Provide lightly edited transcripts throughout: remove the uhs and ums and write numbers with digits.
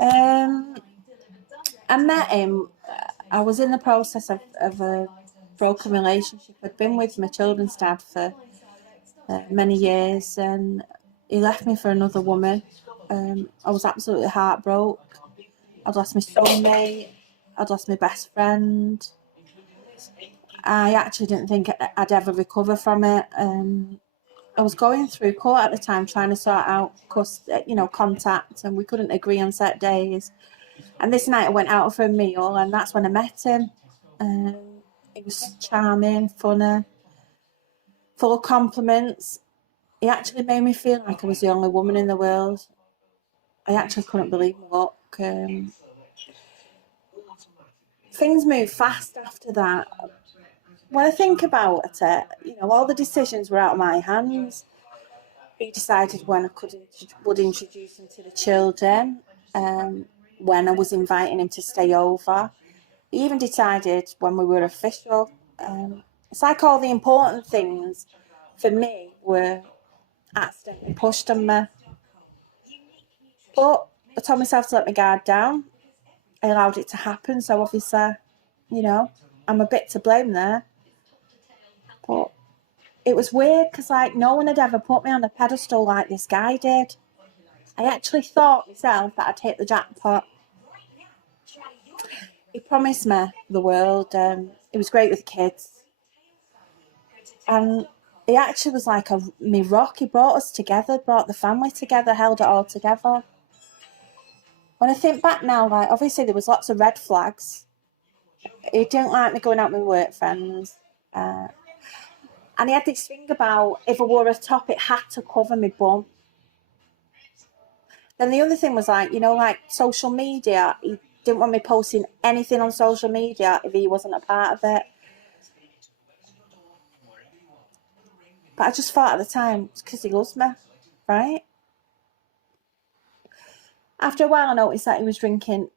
I met him. I was in the process of a broken relationship. I'd been with my children's dad for many years, and he left me for another woman. I was absolutely heartbroken. I'd lost my soulmate. I'd lost my best friend. I actually didn't think I'd ever recover from it. I was going through court at the time trying to sort out contact, and we couldn't agree on set days. And this night I went out for a meal, and that's when I met him. He was charming, funny, full of compliments. He actually made me feel like I was the only woman in the world. I actually couldn't believe my luck. Things moved fast after that. When I think about it, all the decisions were out of my hands. He decided when I would introduce him to the children, when I was inviting him to stay over. He even decided when we were official. It's like all the important things for me were accidentally pushed on me. But I told myself to let my guard down. I allowed it to happen, so obviously, I'm a bit to blame there. But it was weird because, no one had ever put me on a pedestal like this guy did. I actually thought myself that I'd hit the jackpot. He promised me the world. He was great with kids. And he actually was like me rock. He brought us together, brought the family together, held it all together. When I think back now, obviously there was lots of red flags. He didn't like me going out with work friends. And he had this thing about if I wore a top, it had to cover my bum. Then the other thing was social media. He didn't want me posting anything on social media if he wasn't a part of it. But I just thought at the time, it's because he loves me, right? After a while, I noticed that he was drinking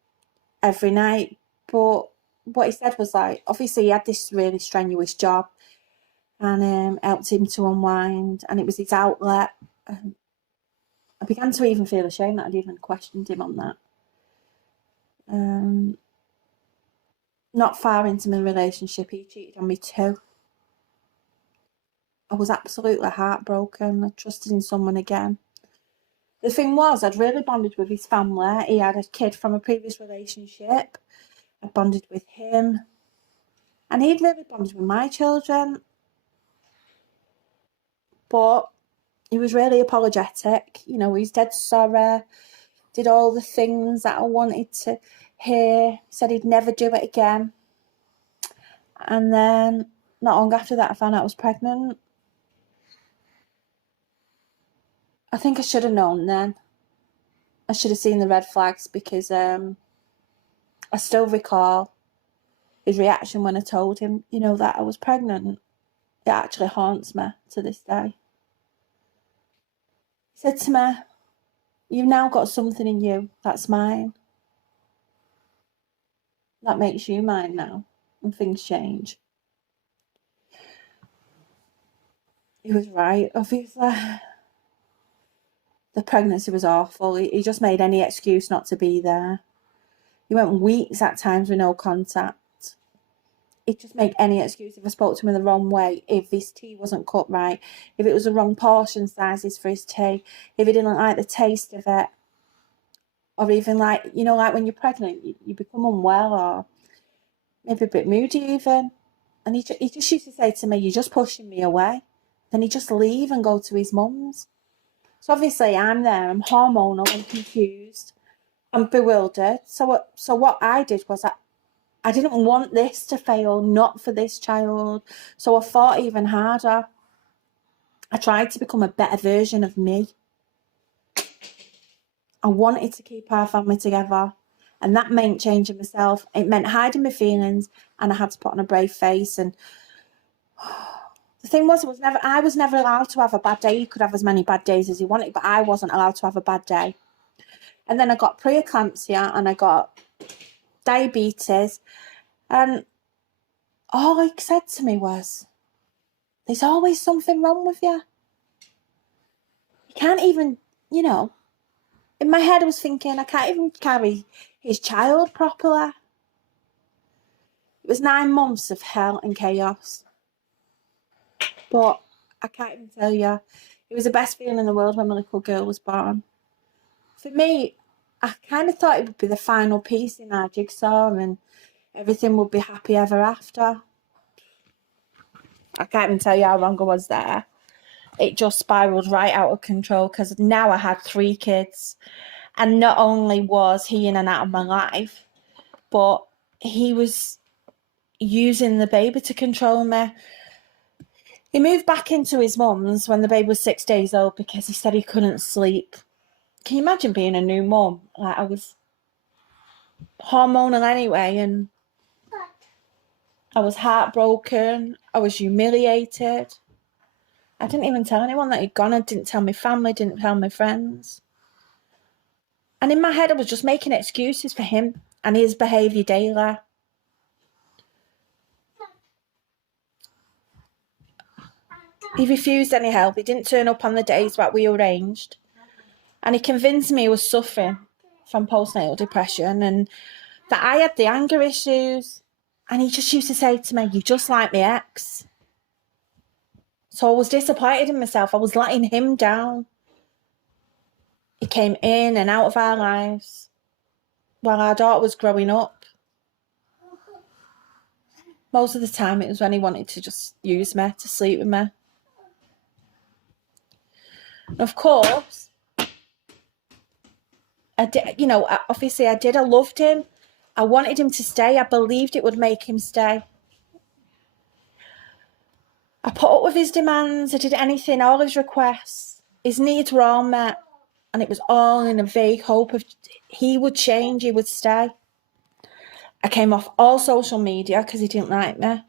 every night. But what he said was obviously he had this really strenuous job and helped him to unwind, and it was his outlet. I began to even feel ashamed that I'd even questioned him on that. Not far into my relationship, he cheated on me too. I was absolutely heartbroken. I trusted in someone again. The thing was, I'd really bonded with his family. He had a kid from a previous relationship. I bonded with him. And he'd really bonded with my children. But he was really apologetic. He's dead sorry. Did all the things that I wanted to hear. Said he'd never do it again. And then, not long after that, I found out I was pregnant. I think I should have known then. I should have seen the red flags because I still recall his reaction when I told him, that I was pregnant. It actually haunts me to this day. He said to me, "You've now got something in you that's mine. That makes you mine now." And things change. He was right, obviously. The pregnancy was awful. He just made any excuse not to be there. He went weeks at times with no contact. He'd just make any excuse if I spoke to him in the wrong way, if his tea wasn't cut right, if it was the wrong portion sizes for his tea, if he didn't like the taste of it, or even when you're pregnant, you become unwell or maybe a bit moody even. And he just used to say to me, "You're just pushing me away." Then he'd just leave and go to his mum's. So obviously I'm there, I'm hormonal, I'm confused, I'm bewildered. So what I did was I didn't want this to fail, not for this child. So I fought even harder. I tried to become a better version of me. I wanted to keep our family together. And that meant changing myself. It meant hiding my feelings, and I had to put on a brave face. And the thing was, I was never allowed to have a bad day. He could have as many bad days as he wanted, but I wasn't allowed to have a bad day. And then I got preeclampsia and I got diabetes. And all he said to me was, "There's always something wrong with you. You can't even, In my head I was thinking, I can't even carry his child properly. It was 9 months of hell and chaos. But I can't even tell you, it was the best feeling in the world when my little girl was born. For me, I kind of thought it would be the final piece in our jigsaw and everything would be happy ever after. I can't even tell you how long I was there. It just spiraled right out of control because now I had 3 kids. And not only was he in and out of my life, but he was using the baby to control me. He moved back into his mum's when the baby was 6 days old because he said he couldn't sleep. Can you imagine being a new mum? Like, I was hormonal anyway, and I was heartbroken. I was humiliated. I didn't even tell anyone that he'd gone. I didn't tell my family, didn't tell my friends. And in my head, I was just making excuses for him and his behaviour daily. He refused any help. He didn't turn up on the days that we arranged. And he convinced me he was suffering from postnatal depression and that I had the anger issues. And he just used to say to me, "You're just like my ex." So I was disappointed in myself. I was letting him down. He came in and out of our lives while our daughter was growing up. Most of the time it was when he wanted to just use me, to sleep with me. And of course, I did, obviously I did. I loved him. I wanted him to stay. I believed it would make him stay. I put up with his demands. I did anything, all his requests. His needs were all met. And it was all in a vague hope of he would change, he would stay. I came off all social media because he didn't like me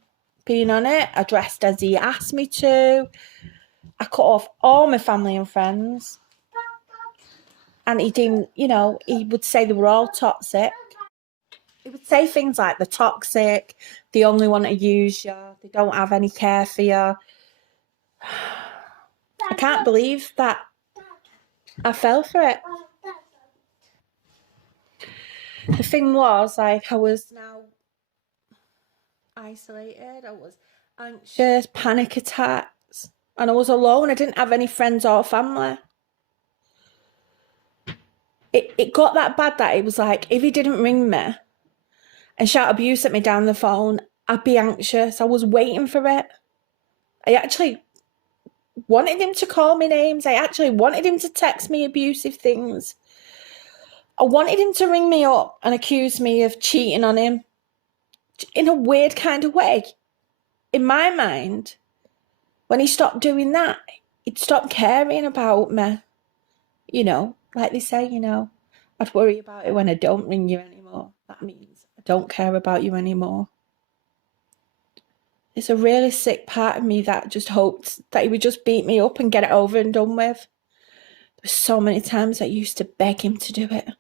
being on it. I dressed as he asked me to. I cut off all my family and friends. And he didn't, he would say they were all toxic. He would say things like they're toxic, they only want to use you, they don't have any care for you. I can't believe that I fell for it. The thing was, I was now isolated, I was anxious, panic attacks, and I was alone. I didn't have any friends or family. It got that bad that it was like, if he didn't ring me and shout abuse at me down the phone, I'd be anxious. I was waiting for it. I actually wanted him to call me names. I actually wanted him to text me abusive things. I wanted him to ring me up and accuse me of cheating on him in a weird kind of way. In my mind, when he stopped doing that, he'd stopped caring about me. Like they say, I'd worry about it when I don't ring you anymore. That means I don't care about you anymore. It's a really sick part of me that just hoped that he would just beat me up and get it over and done with. There were so many times I used to beg him to do it.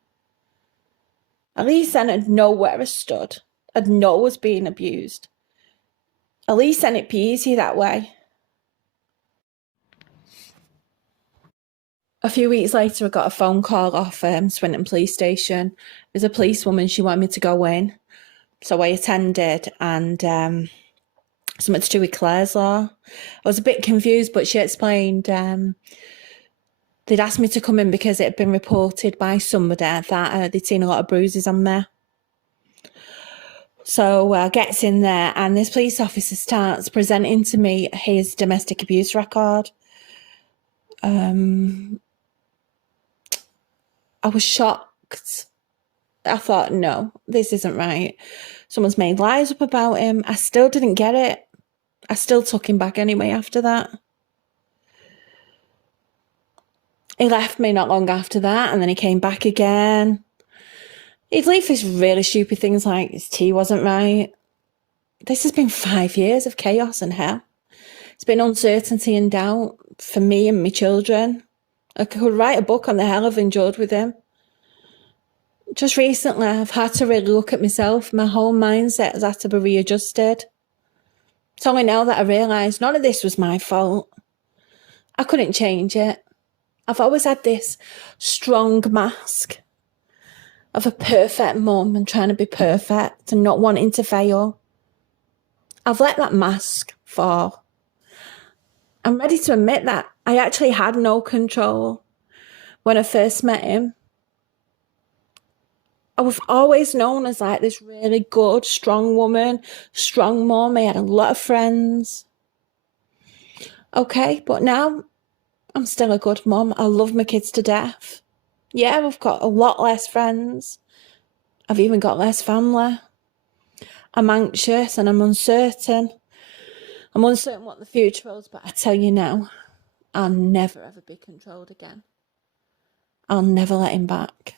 At least then I'd know where I stood. I'd know I was being abused. At least then it'd be easy that way. A few weeks later, I got a phone call off Swinton Police Station. There's a policewoman, she wanted me to go in. So I attended, and something to do with Clare's Law. I was a bit confused, but she explained they'd asked me to come in because it had been reported by somebody that they'd seen a lot of bruises on me. So gets in there, and this police officer starts presenting to me his domestic abuse record. I was shocked. I thought, no, this isn't right. Someone's made lies up about him. I still didn't get it. I still took him back anyway after that. He left me not long after that, and then he came back again. He'd leave these really stupid things like his tea wasn't right. This has been 5 years of chaos and hell. It's been uncertainty and doubt for me and my children. I could write a book on the hell I've endured with him. Just recently, I've had to really look at myself. My whole mindset has had to be readjusted. It's only now that I realise none of this was my fault. I couldn't change it. I've always had this strong mask of a perfect mum and trying to be perfect and not wanting to fail. I've let that mask fall. I'm ready to admit that I actually had no control when I first met him. I was always known as like this really good, strong woman, strong mum. I had a lot of friends. Okay, but now I'm still a good mum. I love my kids to death. Yeah, I've got a lot less friends. I've even got less family. I'm anxious and I'm uncertain. I'm uncertain what the future holds, but I tell you now, I'll never ever be controlled again. I'll never let him back.